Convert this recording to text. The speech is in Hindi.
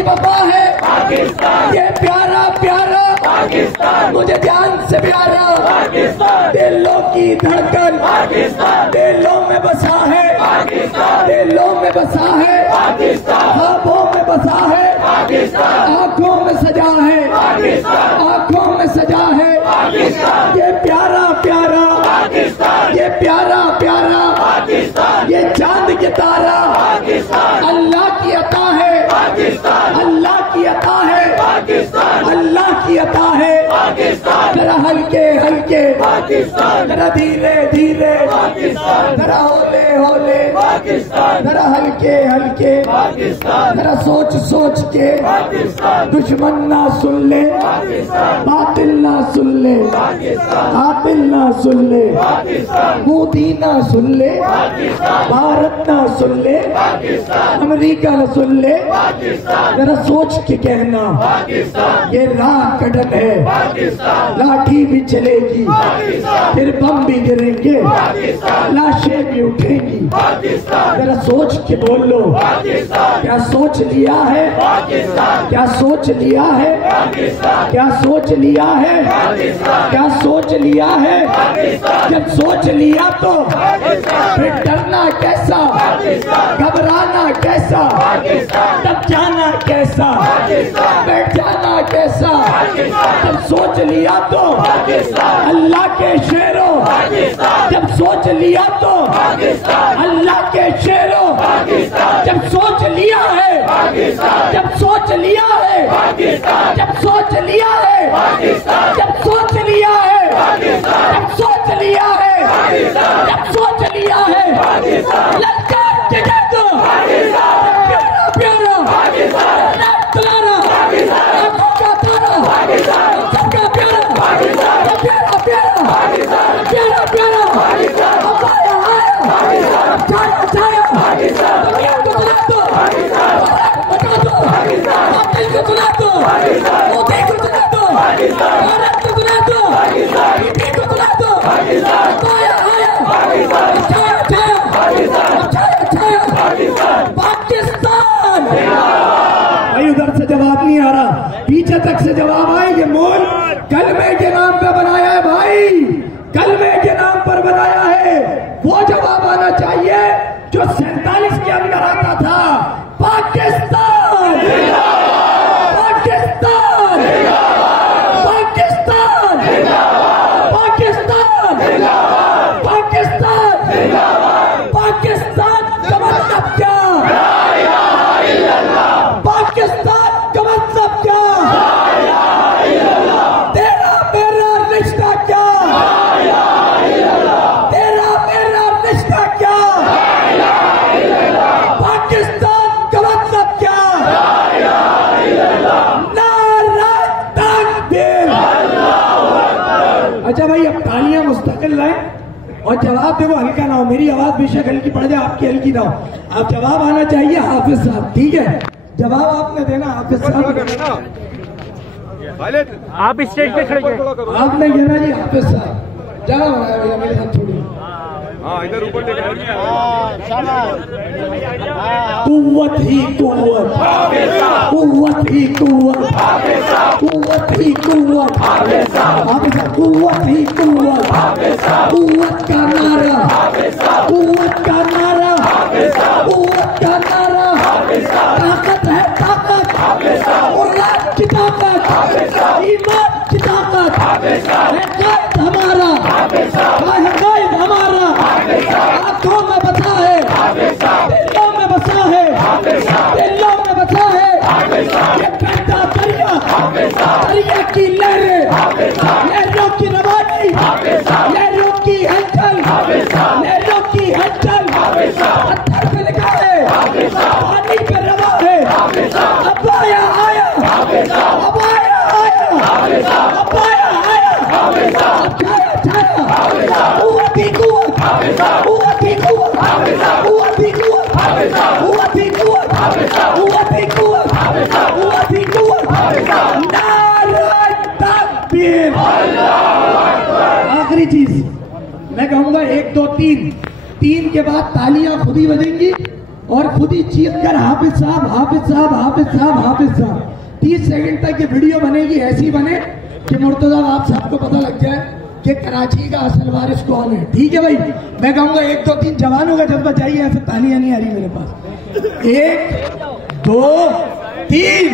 की वफा है पाकिस्तान, ये प्यारा प्यारा पाकिस्तान, मुझे जान से प्यारा पाकिस्तान, दिलों की धड़कन पाकिस्तान, दिलों में बसा है पाकिस्तान, दिलों में बसा है पाकिस्तान, ख्वाबों में बसा है पाकिस्तान, आंखों में सजा है पाकिस्तान, आंखों में सजा है पाकिस्तान, ये प्यारा प्यारा पाकिस्तान, ये प्यारा प्यारा पाकिस्तान, ये चांद के तारा पाकिस्तान, अल्लाह की अता है पाकिस्तान, अल्लाह की अता है पाकिस्तान, अल्लाह की अता है पाकिस्तान, जरा हल्के हल्के पाकिस्तान, जरा धीरे धीरे पाकिस्तान, जरा होले होले पाकिस्तान, जरा हल्के हल्के पाकिस्तान, जरा सोच सोच के पाकिस्तान, दुश्मन ना सुन ले पाकिस्तान, बातिल ना सुन ले पाकिस्तान, कातिल ना सुन ले पाकिस्तान, मोदी ना सुन ले पाकिस्तान, भारत ना सुन ले पाकिस्तान, अमेरिका ना सुन ले पाकिस्तान, जरा सोच के कहना पाकिस्तान, ये राह कदम है पाकिस्तान, लाठी भी चलेगी पाकिस्तान, फिर बम भी गिरेंगे पाकिस्तान, लाशें भी उठेंगी पाकिस्तान, जरा सोच के बोल लो पाकिस्तान, क्या सोच लिया है पाकिस्तान, क्या सोच लिया है पाकिस्तान, क्या सोच लिया है पाकिस्तान, क्या सोच लिया है पाकिस्तान, जब सोच लिया तो फिर डरना कैसा घबराना कैसा तब जाना कैसा बैठ जाना कैसा, जब सोच लिया तो अल्लाह के शेरों, जब सोच लिया तो अल्लाह के शेरों, जब सोच लिया है, जब सोच लिया है, जब सोच लिया है, जब सोच लिया है, जब सोच लिया है, जब सोच लिया है, ललकार के दो प्यारा प्यारा तुम्हारा आंखों का तारा सबका प्यारा प्यारा प्यारा प्यारा प्यारा आया आया छाया छाया दुनिया को सुना दो बता दो दिल को सुना दो मोदी को सुना दो भारत को सुना दो बीबी को सुना दो आया आया छाया छाया छाया पाकिस्तान। भाई उधर से जवाब नहीं आ रहा, पीछे तक से जवाब आएंगे। मोल कलमे के नाम पे बनाया है भाई, कलमे के नाम पर बनाया है, वो जवाब आना चाहिए जो 47 के अंदर आता था। पाकिस्तान पाकिस्तान पाकिस्तान पाकिस्तान पाकिस्तान पाकिस्तान का मतलब क्या, पाकिस्तान का मतलब क्या, तेरा मेरा रिश्ता क्या, तेरा मेरा रिश्ता क्या, पाकिस्तान का मतलब क्या, नारा तकबीर। अच्छा भाई अब तालियां मुस्तकिल लाए और जवाब दे, वो हल्का ना हो, मेरी आवाज बेशक हल्की पड़ जाए, आपकी हल्की ना हो। आप जवाब आना चाहिए हाफिज साहब, ठीक है, जवाब आपने देना हाफिज साहब, आप स्टेज पे खड़े आपने कहना जी हाफिज साहब जगह बनाया भैया मेरे साथ थोड़ी, इधर ऊपर लेकर कुव्वत ही कुव्वत, कुव्वत ही कुव्वत, कुव्वत ही कुव्वत, कुव्वत ही कुव्वत, कुव्वत का नारा, कुव्वत का नारा, कुव्वत का नारा, ताकत है ताकत, औलाद की ताकत, ईमान की ताकत, है कायद हमारा, है कायद हमारा, आंखों में बसा है, दिलों में बसा है, दिलों में बसा है, ये बहता दरिया, दरिया की लहरें, लहरों की रवानी, लहरों की हलचल, लहरों की हलचल, पत्थर पे लिखा है, पानी पे रवा है, अब आया आया, अब आया आया, अब आया आया, अब छाया छाया, कुव्वत ही कुव्वत, कुव्वत ही कुव्वत, कुव्वत ही कुव्वत, कुव्वत ही कुव्वत, कुव्वत ही कुव्वत, कुव्वत ही कुव्वत, नारा तकबीर। आखिरी चीज मैं कहूंगा 1 2 3 के बाद तालियां खुद ही बजेंगी और खुद ही चीख कर हाफिज साहब हाफिज साहब हाफिज साहब हाफिज साहब। 30 सेकंड तक ये वीडियो बनेगी, ऐसी बने कि मुर्तजा आप सबको पता लग जाए कि कराची का असल वारिस कौन है। ठीक है भाई, मैं कहूंगा 1 2 3 जवानों का जज्बा चाहिए, ऐसे तालियां नहीं आ रही मेरे पास। 1 2 3